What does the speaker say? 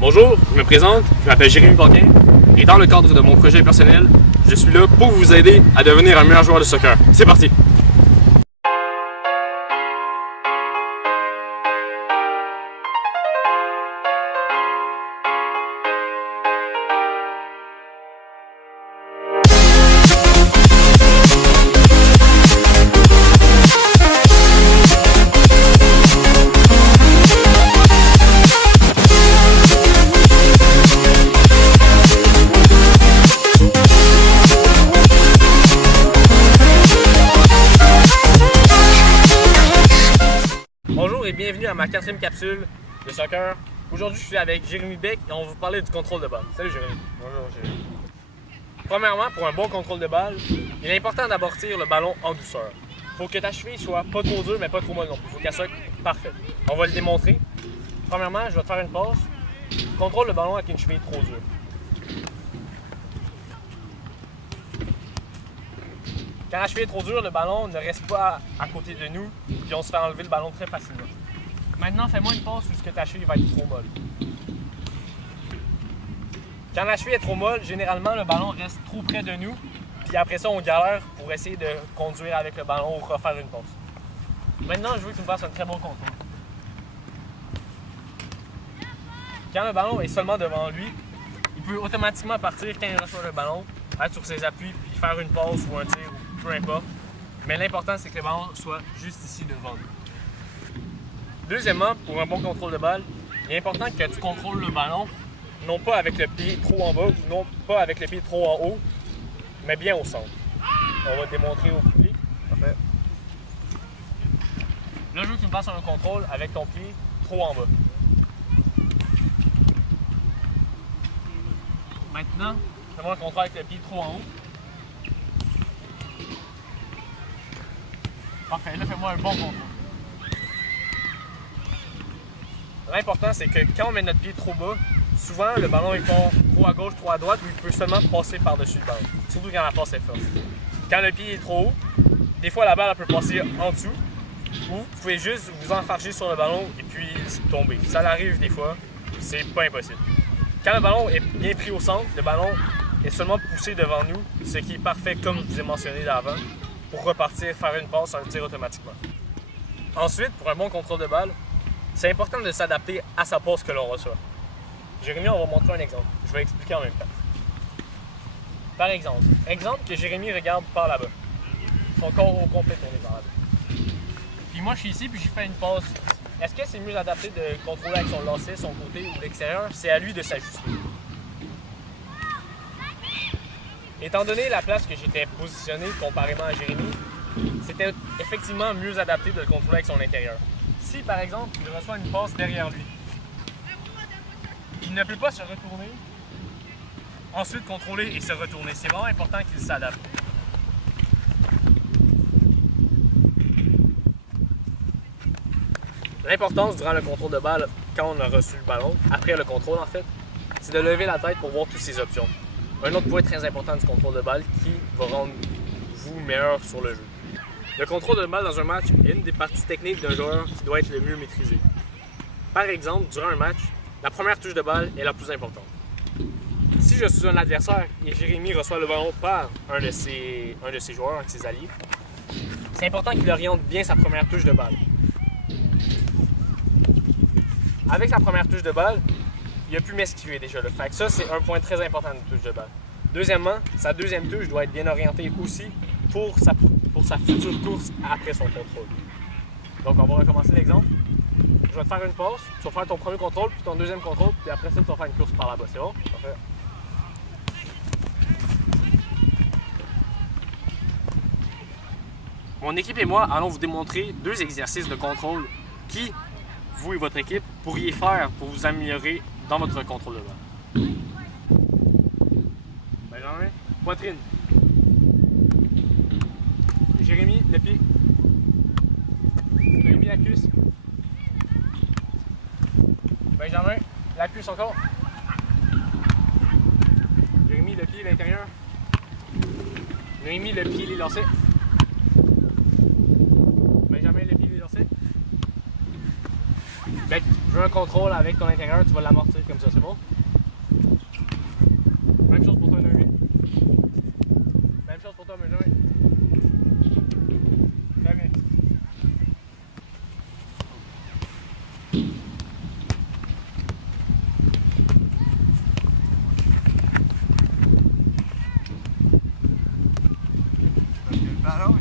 Bonjour, je me présente, je m'appelle Jérémy Paquin et dans le cadre de mon projet personnel, je suis là pour vous aider à devenir un meilleur joueur de soccer. C'est parti! Bonjour et bienvenue à ma 4e capsule de soccer. Aujourd'hui, je suis avec Jérémy Beck et on va vous parler du contrôle de balle. Salut Jérémy. Bonjour Jérémy. Premièrement, pour un bon contrôle de balle, il est important d'amortir le ballon en douceur. Il faut que ta cheville soit pas trop dure mais pas trop molle non plus. Il faut qu'elle soit parfaite. On va le démontrer. Premièrement, je vais te faire une passe. Contrôle le ballon avec une cheville trop dure. Quand la cheville est trop dure, le ballon ne reste pas à côté de nous et on se fait enlever le ballon très facilement. Maintenant, fais-moi une passe où ta cheville va être trop molle. Quand la cheville est trop molle, généralement, le ballon reste trop près de nous. Puis après ça, on galère pour essayer de conduire avec le ballon ou refaire une passe. Maintenant, je veux que tu me fasses un très bon contrôle. Quand le ballon est seulement devant lui, il peut automatiquement partir quand il reçoit le ballon, être sur ses appuis, puis faire une passe ou un tir, ou peu importe. Mais l'important, c'est que le ballon soit juste ici devant nous. Deuxièmement, pour un bon contrôle de balle, il est important que tu contrôles le ballon, non pas avec le pied trop en bas, ou non pas avec le pied trop en haut, mais bien au centre. On va démontrer au public. Parfait. Là, je veux que tu me fasses un contrôle avec ton pied trop en bas. Maintenant, fais-moi un contrôle avec le pied trop en haut. Parfait, là, fais-moi un bon contrôle. L'important, c'est que quand on met notre pied trop bas, souvent, le ballon est pas trop à gauche, trop à droite, ou il peut seulement passer par-dessus le ballon. Surtout quand la passe est forte. Quand le pied est trop haut, des fois, la balle elle peut passer en dessous, ou vous pouvez juste vous enfarger sur le ballon et puis tomber. Ça arrive des fois, c'est pas impossible. Quand le ballon est bien pris au centre, le ballon est seulement poussé devant nous, ce qui est parfait, comme je vous ai mentionné d'avant, pour repartir, faire une passe, un tir automatiquement. Ensuite, pour un bon contrôle de balle, c'est important de s'adapter à sa passe que l'on reçoit. Jérémy, on va montrer un exemple. Je vais expliquer en même temps. Par exemple, que Jérémy regarde par là-bas. Son corps au complet tourné par là-bas. Puis moi, je suis ici, puis je fais une passe. Est-ce que c'est mieux adapté de contrôler avec son lancer, son côté ou l'extérieur? C'est à lui de s'ajuster. Étant donné la place que j'étais positionné comparément à Jérémy, c'était effectivement mieux adapté de le contrôler avec son intérieur. Si, par exemple, il reçoit une passe derrière lui, il ne peut pas se retourner, ensuite contrôler et se retourner. C'est vraiment important qu'il s'adapte. L'importance durant le contrôle de balle, quand on a reçu le ballon, après le contrôle en fait, c'est de lever la tête pour voir toutes ces options. Un autre point très important du contrôle de balle qui va rendre vous meilleur sur le jeu. Le contrôle de balle dans un match est une des parties techniques d'un joueur qui doit être le mieux maîtrisé. Par exemple, durant un match, la première touche de balle est la plus importante. Si je suis un adversaire et Jérémy reçoit le ballon par un de ses joueurs, un de ses alliés, c'est important qu'il oriente bien sa première touche de balle. Avec sa première touche de balle, il a pu m'esquiver déjà là. Fait que ça, c'est un point très important d'une touche de balle. Deuxièmement, sa deuxième touche doit être bien orientée aussi pour sa future course après son contrôle. Donc, on va recommencer l'exemple. Je vais te faire une passe, tu vas faire ton premier contrôle, puis ton deuxième contrôle, puis après ça, tu vas faire une course par là-bas. C'est bon? Parfait. Mon équipe et moi allons vous démontrer 2 exercices de contrôle qui, vous et votre équipe, pourriez faire pour vous améliorer dans votre contrôle de balle. Benjamin, poitrine. Jérémy, le pied. Jérémy, la cuisse. Benjamin, la cuisse encore. Jérémy, le pied, l'intérieur. Jérémy, le pied, les lancés. Benjamin, le pied, les lancés. Ben, je veux un contrôle avec ton intérieur, tu vas l'amortir comme ça, c'est bon? Même chose pour toi, Noémie. Même chose pour toi, Noémie. Très bien. Parce que le ballon